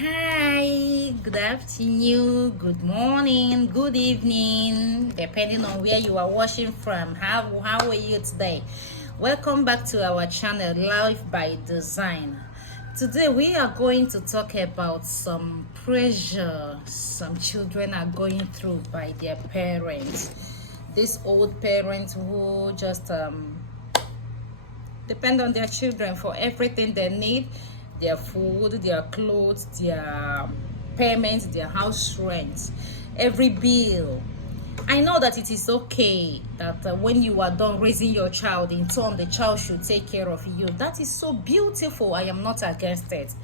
Hi, good afternoon, good morning, good evening, depending on where you are watching from. How are you today? Welcome back to our channel, Life by Design. Today we are going to talk about some pressure some children are going through by their parents. These old parents who just depend on their children for everything they need, their food, their clothes, their payments, their house rent, every bill. I know that it is okay that when you are done raising your child, in turn the child should take care of you. That is so beautiful. I am not against it.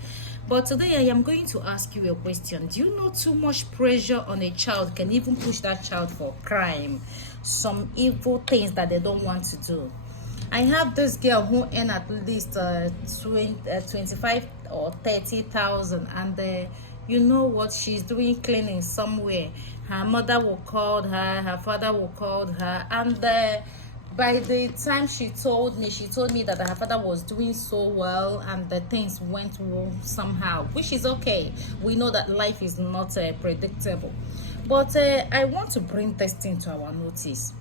But today I am going to ask you a question. Do you know too much pressure on a child can even push that child for crime, some evil things that they don't want to do? I have this girl who earn at least 25 or 30,000, and you know what, she's doing cleaning somewhere. Her mother will call her, her father will call her, and by the time she told me that her father was doing so well and the things went wrong somehow, which is okay. We know that life is not predictable, but I want to bring this thing to our notice.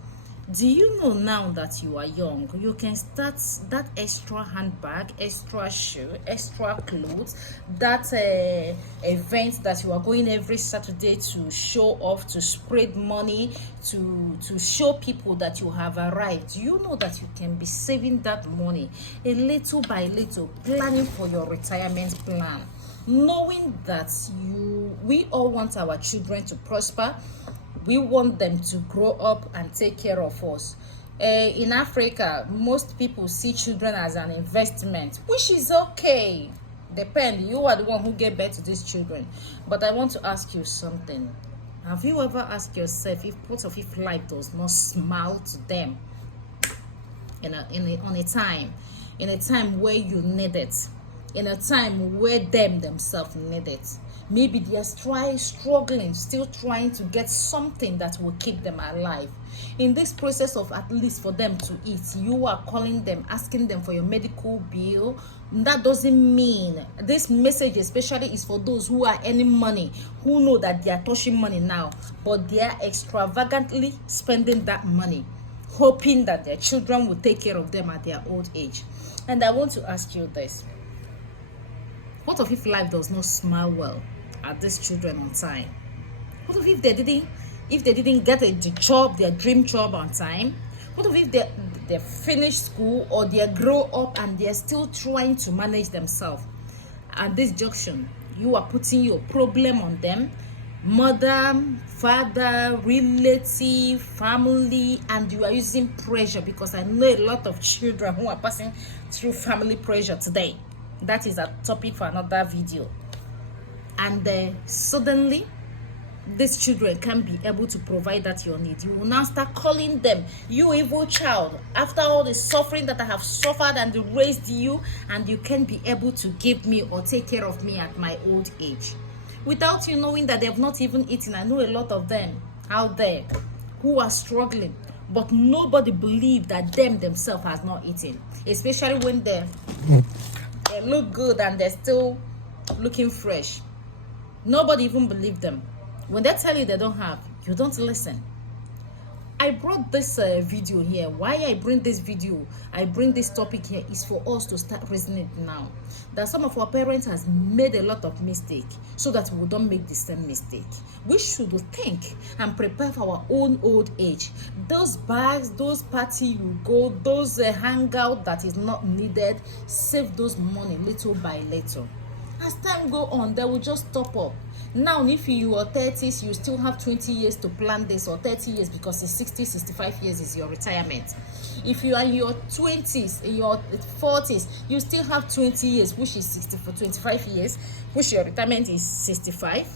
Do you know now that you are young, you can start that extra handbag, extra shoe, extra clothes, that event that you are going every Saturday to show off, to spread money, to show people that you have arrived? Do you know that you can be saving that money a little by little, planning for your retirement plan, knowing that we all want our children to prosper. We want them to grow up and take care of us. In Africa, most people see children as an investment, which is okay. Depend, you are the one who gave birth to these children. But I want to ask you something. Have you ever asked yourself if life does not smile to them in a time where you need it, in a time where themselves need it? Maybe they are struggling, still trying to get something that will keep them alive. In this process of at least for them to eat, you are calling them, asking them for your medical bill. That doesn't mean, this message especially is for those who are earning money, who know that they are touching money now, but they are extravagantly spending that money, hoping that their children will take care of them at their old age. And I want to ask you this. What if life does not smile well at these children on time? What if they didn't get the job, their dream job on time? What if they finish school or they grow up and they're still trying to manage themselves? At this junction, you are putting your problem on them, mother, father, relative, family, and you are using pressure, because I know a lot of children who are passing through family pressure today. That is a topic for another video. And suddenly these children can't be able to provide that your need. You will now start calling them, you evil child, after all the suffering that I have suffered and raised you, and you can't be able to give me or take care of me at my old age, without you knowing that they have not even eaten. I know a lot of them out there who are struggling, but nobody believes that themselves has not eaten, especially when they look good and they're still looking fresh. Nobody even believe them. When they tell you they don't have, you don't listen. I brought this video here. Why I bring this topic here is for us to start reasoning now that some of our parents has made a lot of mistake, so that we don't make the same mistake. We should think and prepare for our own old age. Those bags, those party you go, those hangout that is not needed, save those money little by little. As time go on, they will just top up. Now, if you are 30s, you still have 20 years to plan this, or 30 years, because it's 65 years is your retirement. If you are in your 20s, in your 40s, you still have 20 years, which is 25 years, which your retirement is 65.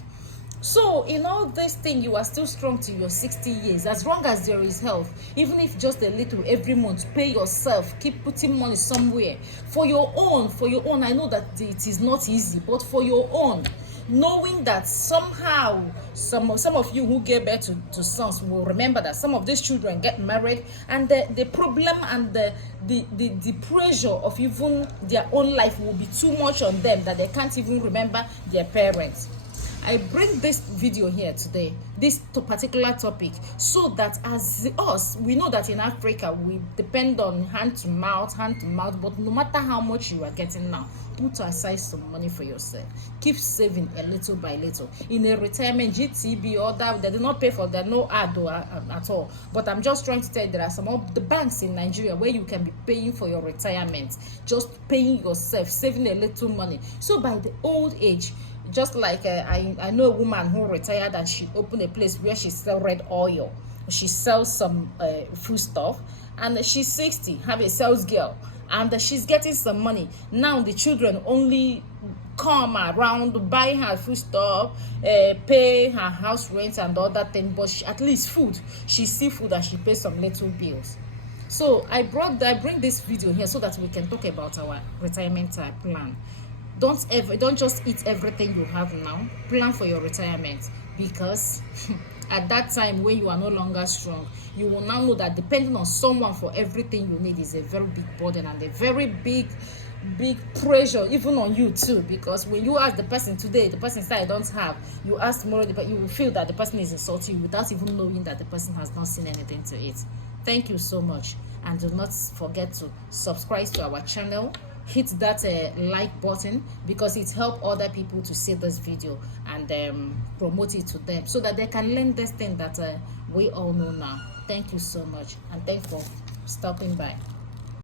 So in all this thing, you are still strong to your 60 years, as long as there is health. Even if just a little every month, pay yourself, keep putting money somewhere for your own. For your own, I know that it is not easy, but for your own, knowing that somehow some of you who gave birth to sons will remember that some of these children get married, and the problem and the pressure of even their own life will be too much on them, that they can't even remember their parents. I bring this video here today, this particular topic, so that as us, we know that in Africa we depend on hand to mouth, but no matter how much you are getting now, put aside some money for yourself. Keep saving a little by little. In a retirement, GTB or that, they do not pay for that, no ad at all. But I'm just trying to tell you, there are some of the banks in Nigeria where you can be paying for your retirement, just paying yourself, saving a little money. So by the old age, just like I know a woman who retired and she opened a place where she sells red oil. She sells some food stuff, and she's 60, have a sales girl, and she's getting some money. Now the children only come around, buy her food stuff, pay her house rent and other things, but at least food, she see food and she pays some little bills. So I bring this video here so that we can talk about our retirement plan. Don't just eat everything you have now. Plan for your retirement, because at that time when you are no longer strong, you will now know that depending on someone for everything you need is a very big burden and a very big pressure even on you too. Because when you ask the person today, the person said I don't have, you ask tomorrow, you will feel that the person is insulting you without even knowing that the person has not seen anything to it. Thank you so much, and do not forget to subscribe to our channel. Hit that like button, because it helps other people to see this video and promote it to them, so that they can learn this thing that we all know now. Thank you so much, and thanks for stopping by.